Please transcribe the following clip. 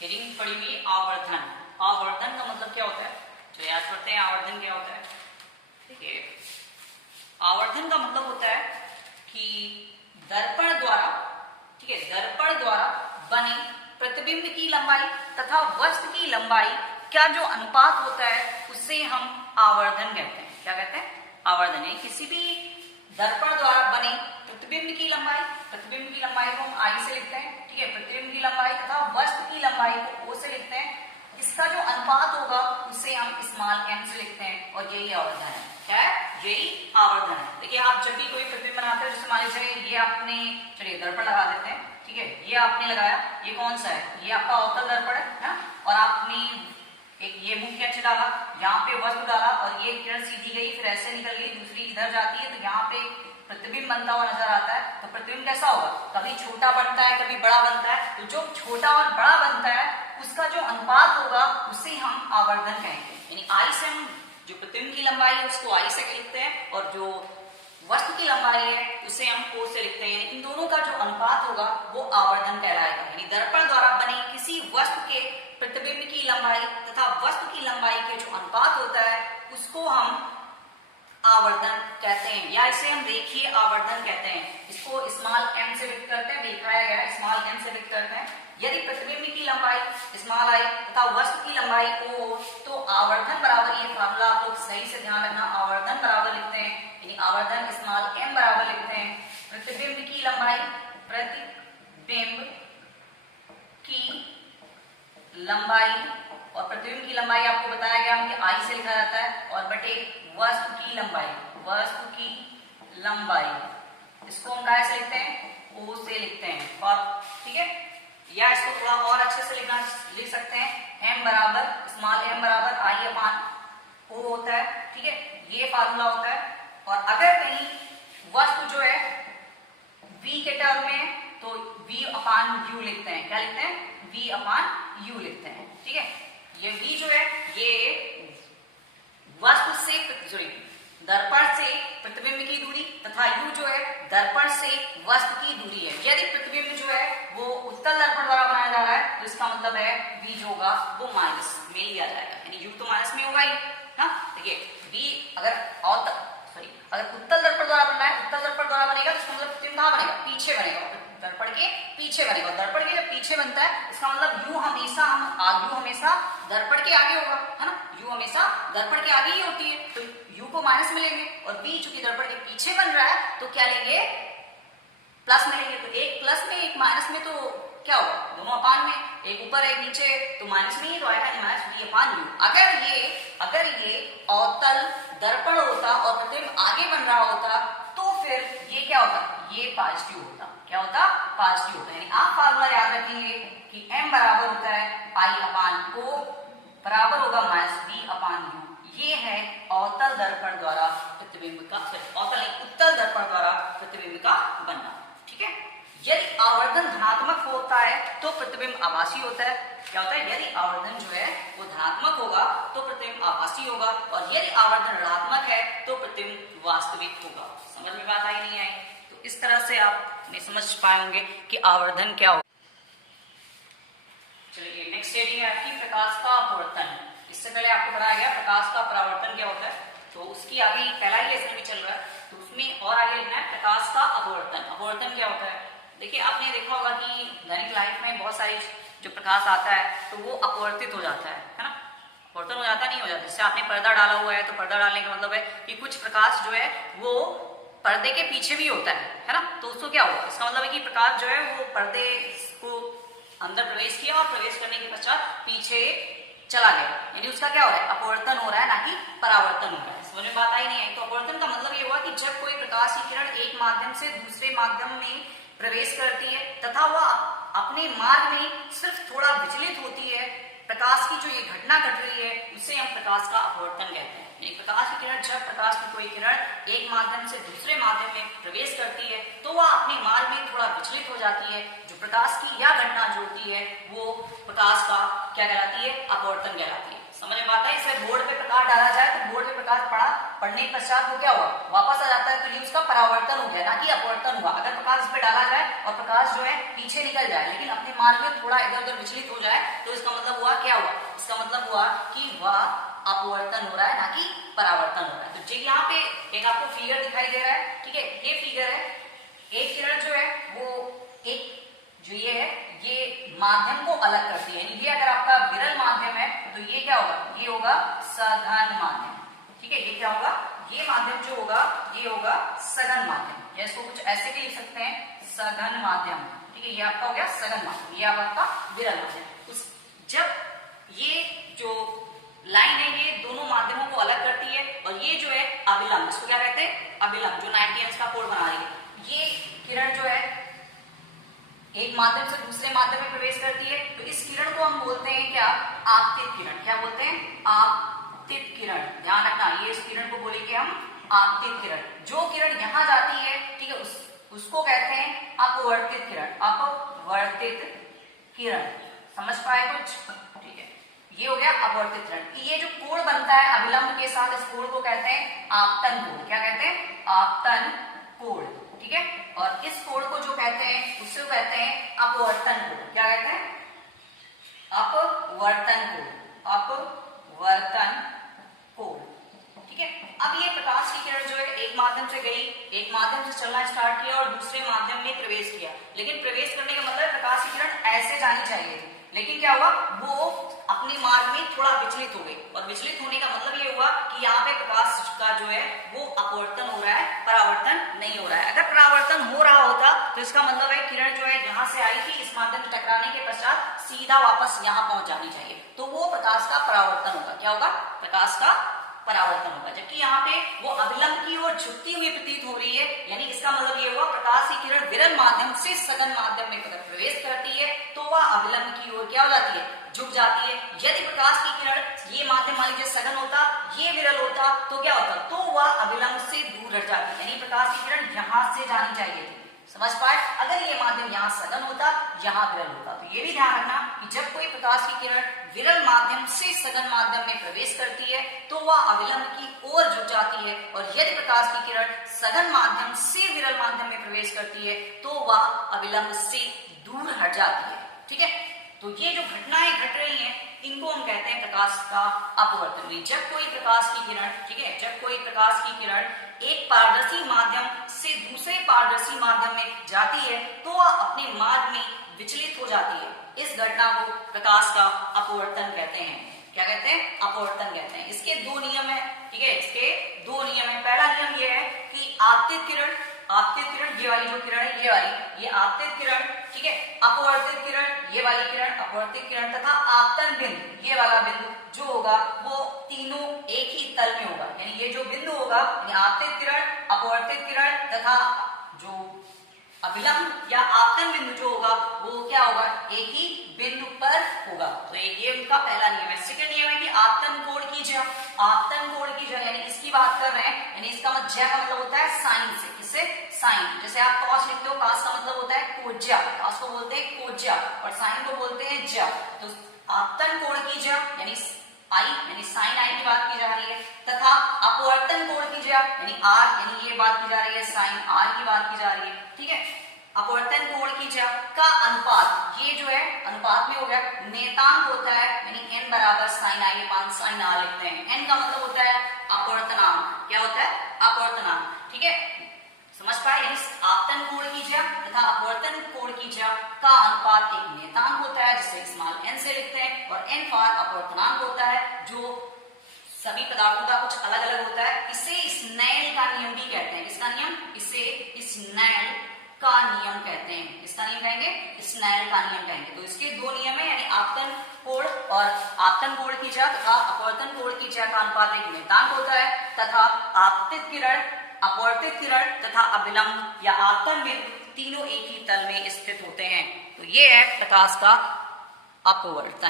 Heading पड़ी हुई आवर्धन। आवर्धन का मतलब क्या होता है, तो याद करते हैं आवर्धन क्या होता है। देखिए आवर्धन का मतलब होता है कि दर्पण द्वारा, ठीक है, दर्पण द्वारा बने प्रतिबिंब की लंबाई तथा वस्तु की लंबाई का जो अनुपात होता है उससे हम आवर्धन कहते हैं। क्या कहते हैं? आवर्धन है किसी भी दर्पण द्वारा बने प्रतिबिंब की लंबाई, प्रतिबिंब की लंबाई को हम आई से लिखते हैं, ठीक है, प्रतिबिंब की लंबाई तथा वस्तु की लंबाई को ओ से लिखते हैं। इसका जो अनुपात होगा उसे हम स्मॉल एम से लिखते हैं और यही आवर्धन है। क्या है? यही आवर्धन है। देखिए आप जब भी कोई प्रतिबिंब बनाते हैं, जैसे मान लीजिए ये आपने, चलिए दर्पण लगा देते हैं, ठीक है, ये आपने लगाया, ये कौन सा है? ये आपका अवतल दर्पण है ना, और आपने एक ये मुख्य अक्ष डाला, यहाँ पे वस्तु डाला और ये किरण सीधी गई, फिर ऐसे निकल गई, दूसरी इधर जाती है, तो यहाँ पे प्रतिबिंब बनता हुआ नजर आता है। तो प्रतिबिंब कैसा होगा? कभी छोटा बनता है, कभी बड़ा बनता है। तो जो छोटा और बड़ा बनता है उसका जो अनुपात होगा उसे हम आवर्धन कहेंगे। यानी आई से हम जो प्रतिबिंब की लंबाई है उसको आई से लिखते हैं और जो वस्तु की लंबाई है उसे हम ओ से लिखते हैं। इन दोनों का जो अनुपात होगा वो आवर्धन कहलाएगा। यानी दर्पण द्वारा बनी किसी वस्तु के प्रतिबिंब की लंबाई तथा वस्तु की लंबाई के जो अनुपात होता है उसको हम आवर्धन कहते हैं, या इसे हम रेखीय आवर्धन कहते हैं। इसको स्मॉल एम से व्यक्त करते हैं, दिखाया गया है, स्मॉल एम से व्यक्त करते हैं। यदि प्रतिबिंब की लंबाई स्मॉल आई तथा वस्तु की लंबाई ओ, तो आवर्धन बराबर, ये फार्मूला आप लोग सही से ध्यान रखना, आवर्धन बराबर लिखते हैं, यानी आवर्धन स्मॉल एम बराबर लिखते हैं प्रतिबिंब की लंबाई, प्रतिबिंब की लंबाई, और प्रतिबिंब की लंबाई आपको बताया गया कि आई से लिखा जाता है, और बटे वस्तु की लंबाई, वस्तु की लंबाई इसको हम क्या से लिखते हैं? ओ से लिखते हैं। और ठीक है, या इसको थोड़ा और अच्छे से लिख सकते हैं, एम बराबर, स्मॉल एम बराबर आई अपान ओ होता है, ठीक है, ये फार्मूला होता है। और अगर कहीं वस्तु जो है v के टर्म में है तो v अपान u लिखते हैं। क्या लिखते हैं? v अपान u लिखते हैं, ठीक है। ये v जो है ये वस्तु से, सॉरी, दर्पण से प्रतिबिंब की दूरी तथा u जो है दर्पण से वस्तु की दूरी है। यदि प्रतिबिंब जो है वो उत्तल दर्पण द्वारा बनाया जा रहा है तो इसका मतलब है v जो होगा वो माइनस में लिया जाएगा, यानी u तो माइनस में होगा ही ना। देखिए v अगर उत्तल दर्पण द्वारा बनना है, उत्तल दर्पण द्वारा बनेगा तो इसका मतलब प्रतिबिंब कहां बनेगा? पीछे बनेगा, दर्पण के पीछे बनेगा। दर्पण के जब पीछे बनता है इसका मतलब u हमेशा दर्पण के आगे होगा, है ना, u हमेशा दर्पण के आगे ही होती है, तो u को माइनस में लेंगे और v चूंकि दर्पण के पीछे बन रहा है तो क्या लेंगे? प्लस में लेंगे। तो एक प्लस में एक माइनस में तो क्या होगा? दोनों अपान में, एक ऊपर एक नीचे, तो माइनस में ही तो आएगा, माइनस v अपान u। अगर ये अवतल दर्पण होता और प्रतिबिंब आगे बन रहा होता तो फिर ये क्या होता? ये पॉजिटिव होता। क्या होता? पॉजिटिव होता। यानी आप फार्मूला याद रखेंगे कि m बराबर होता है आई अपान ओ बराबर होगा माइनस v अपान u। ये है अवतल दर्पण द्वारा प्रतिबिंब का, उत्तल दर्पण द्वारा प्रतिबिंब का बनना, ठीक है। यदि आवर्धन धनात्मक होता है तो प्रतिबिंब आभासी होता है। क्या होता है? यदि आवर्धन जो है वो धनात्मक होगा तो प्रतिबिंब आभासी होगा, और यदि आवर्धन ऋणात्मक है तो प्रतिबिंब वास्तविक होगा। समझ में बात आई नहीं आई? तो इस तरह से आप नहीं समझ पाए होंगे कि आवर्धन क्या होगा। चलिए नेक्स्ट हेडिंग है आपकी प्रकाश का अपवर्तन। इससे पहले आपको बताया गया प्रकाश का परावर्तन क्या होता है, तो उसकी आगे पहला ही लेसन भी चल रहा है, तो उसमें और आगे लिखना है प्रकाश का अपवर्तन। अपवर्तन क्या होता है? देखिए आपने देखा होगा कि दैनिक लाइफ में बहुत सारी जो प्रकाश आता है तो वो अपवर्तित हो जाता है ना, अपवर्तन हो जाता नहीं हो जाता। जैसे आपने पर्दा डाला हुआ है तो पर्दा डालने का मतलब है कि कुछ प्रकाश जो है वो पर्दे के पीछे भी होता है ना, तो उसको क्या होगा? इसका मतलब है कि प्रकाश जो है वो पर्दे को अंदर प्रवेश किया और प्रवेश करने के पश्चात पीछे चला गया, यानी उसका क्या हो रहा है? अपवर्तन हो रहा है, ना कि परावर्तन हो रहा है। समझ में बात आई नहीं है? तो अपवर्तन का मतलब ये हुआ कि जब कोई प्रकाश की किरण एक माध्यम से दूसरे माध्यम में प्रवेश करती है तथा वह अपने मार्ग में सिर्फ थोड़ा विचलित होती है, प्रकाश की जो ये घटना घट रही है उसे हम प्रकाश का अपवर्तन कहते हैं। यानी प्रकाश की किरण, जब प्रकाश की कोई किरण एक माध्यम से दूसरे माध्यम में प्रवेश करती है तो वह अपने मार्ग में थोड़ा विचलित हो जाती है। जो प्रकाश की यह घटना जो होती है वो प्रकाश का क्या कहलाती है, अपवर्तन कहलाती है। समझ में आता है? इसलिए बोर्ड पे प्रकाश डाला जाए तो बोर्ड पे प्रकाश पढ़ने के पश्चात वो क्या हुआ, वापस आ जाता है, तो ये उसका परावर्तन हो गया, ना कि अपवर्तन हुआ। अगर प्रकाश इस पे डाला जाए और प्रकाश जो है पीछे निकल जाए लेकिन अपने मार्ग में थोड़ा इधर उधर विचलित हो जाए तो इसका मतलब हुआ क्या हुआ, इसका मतलब हुआ कि वह अपवर्तन हो रहा है, ना कि परावर्तन हो रहा है। तो यहाँ पे एक आपको फिगर दिखाई दे रहा है, ठीक है, ये फिगर है, एक किरण जो है वो एक जो ये है ये माध्यम को अलग करती है, ये अगर आपका विरल माध्यम है तो ये क्या होगा, ये होगा सघन माध्यम, ठीक है, ये क्या होगा, ये माध्यम जो होगा ये होगा सघन माध्यम, या इसको कुछ ऐसे भी लिख सकते हैं सघन माध्यम, ठीक है, ये आपका हो गया सघन माध्यम, ये आपका विरल माध्यम। उस जब ये जो लाइन है ये दोनों माध्यमों को अलग करती है और ये जो है अभिलंब, इसको क्या कहते हैं, अभिलंब, जो 90 अंश का कोण बना रही है, ये किरण जो है एक माध्यम से दूसरे माध्यम में प्रवेश करती है, तो इस किरण को हम बोलते हैं क्या, आपतित किरण, क्या बोलते हैं, आपतित किरण। ध्यान रखना, ये इस किरण को बोलेंगे हम आपतित किरण। जो किरण यहां जाती है, ठीक है, उसको कहते हैं अपवर्तित किरण, अपवर्तित किरण। समझ पाए कुछ, ठीक है, ये हो गया अपवर्तित किरण। ये जो कोण बनता है अभिलंब के साथ, इस कोण को कहते हैं आपतन कोण, क्या कहते हैं, आपतन कोण, ठीक है, और इस कोण को जो कहते हैं उससे कहते हैं अपवर्तन कोण, क्या कहते हैं, अपवर्तन कोण, अपवर्तन कोण, ठीक है। अब ये प्रकाश की किरण जो है एक माध्यम से गई, एक माध्यम से चलना स्टार्ट किया और दूसरे माध्यम में प्रवेश किया, लेकिन प्रवेश करने का मतलब प्रकाश की किरण ऐसे जानी चाहिए थी, लेकिन क्या हुआ, वो अपने मार्ग में थोड़ा विचलित हो गई, और विचलित होने का मतलब ये हुआ कि यहाँ पे प्रकाश का जो है वो अपवर्तन हो रहा है, परावर्तन नहीं हो रहा है। अगर परावर्तन हो रहा होता तो इसका मतलब है किरण जो है यहाँ से आई थी, इस माध्यम से टकराने के पश्चात सीधा वापस यहाँ पहुंच जानी चाहिए, तो वो प्रकाश का परावर्तन होगा, क्या होगा, प्रकाश का परावर्तन होगा। जबकि यहाँ पे वो अभिलंब की ओर झुकती हुई प्रतीत हो रही है, यानी इसका मतलब ये हुआ प्रकाश की किरण विरल माध्यम से सघन माध्यम में प्रवेश करती है तो वह अभिलंब की ओर क्या हो जाती है, झुक जाती है। यदि प्रकाश की किरण ये माध्यम मान लीजिए सघन होता, ये विरल होता, तो क्या होता, तो वह अभिलंब से दूर हट जाती, यानी प्रकाश की किरण यहाँ से जानी चाहिए थी। समझ पाए? अगर ये माध्यम यहाँ सघन होता, यहाँ विरल होता, तो ये भी ध्यान रखना कि जब कोई प्रकाश की किरण विरल माध्यम से सघन माध्यम में प्रवेश करती है तो वह अभिलंब की ओर झुक जाती है, और यदि प्रकाश की किरण सघन माध्यम से विरल माध्यम में प्रवेश करती है तो वह अभिलंब से दूर हट जाती है, ठीक है। तो ये जो घटनाएं घट रही हैं इनको हम कहते हैं प्रकाश का अपवर्तन। जब कोई प्रकाश की किरण, ठीक है, जब कोई प्रकाश की किरण एक पारदर्शी माध्यम से दूसरे पारदर्शी माध्यम में जाती है तो वह अपने मार्ग में विचलित हो जाती है, इस घटना को प्रकाश का अपवर्तन कहते हैं। क्या कहते हैं, अपवर्तन कहते हैं। इसके दो नियम है, ठीक है, इसके दो नियम है। पहला नियम यह है कि आपतित किरण, ये वाली जो किरण है, ये वाली, ये आपतित किरण, ठीक है, अपवर्तित किरण, ये वाली किरण, अपवर्तित किरण, तथा आपतन बिंदु, ये वाला बिंदु जो होगा वो तीनों एक ही तल में होगा, यानी ये जो बिंदु होगा, आपतित किरण, अपवर्तित किरण तथा जो अभिलंब या आपतन बिंदु जो होगा वो क्या होगा, एक ही बिंदु पर होगा। तो ये उनका पहला नियम है। सेकंड नियम है कि आपतन कोण की ज्या, आपतन कोण की ज्या, यानी इसकी बात कर रहे हैं, यानी इसका ज्या का मतलब होता है साइन से, किससे, साइन। जैसे आप कॉस लिखते हो, कॉस का मतलब होता है कोज्या, कॉस को बोलते हैं कोज्या और साइन को बोलते हैं ज्या। तो आपतन कोण की ज्या यानी आई, यानी साइन आई की बात की जा रही है, तथा अपवर्तन कोण की ज्या यानी आर, यानी ये बात की जा रही है साइन आर की बात की जा रही है, ठीक है। अपवर्तन कोण की ज्या का अनुपात, ये जो है अनुपात में हो गया, नेतांक होता है, यानी n बराबर साइन आई 5 साइन आर लिखते हैं। n का मतलब होता है अपवर्तनांक, क्या होता है, अपवर्तनांक, ठीक है, समझ पाए। यानी आपतन कोण की ज्या तथा अपवर्तन कोण की ज्या का अनुपात एक नेतांक होता है जिसे स्मॉल n से लिखते हैं, और n फॉर अपवर्तनांक होता है जो सभी पदार्थों का कुछ अलग अलग होता है। इसे स्नेल का नियम भी कहते हैं। किसका नियम, इसे स्नेल का नियम कहते हैं। इसका नियम कहेंगे, स्नेल का नियम कहेंगे। तो इसके दो नियम है, यानी आपतन कोण और आपतन कोण की ज्या तथा अपवर्तन कोण की ज्या का अनुपात एक नेतांक होता है, तथा आपतित किरण, अपवर्तित किरण तथा अभिलंब या आपतन बिंदु तीनों एक ही तल में स्थित होते हैं। तो ये है प्रकाश का अपवर्तन।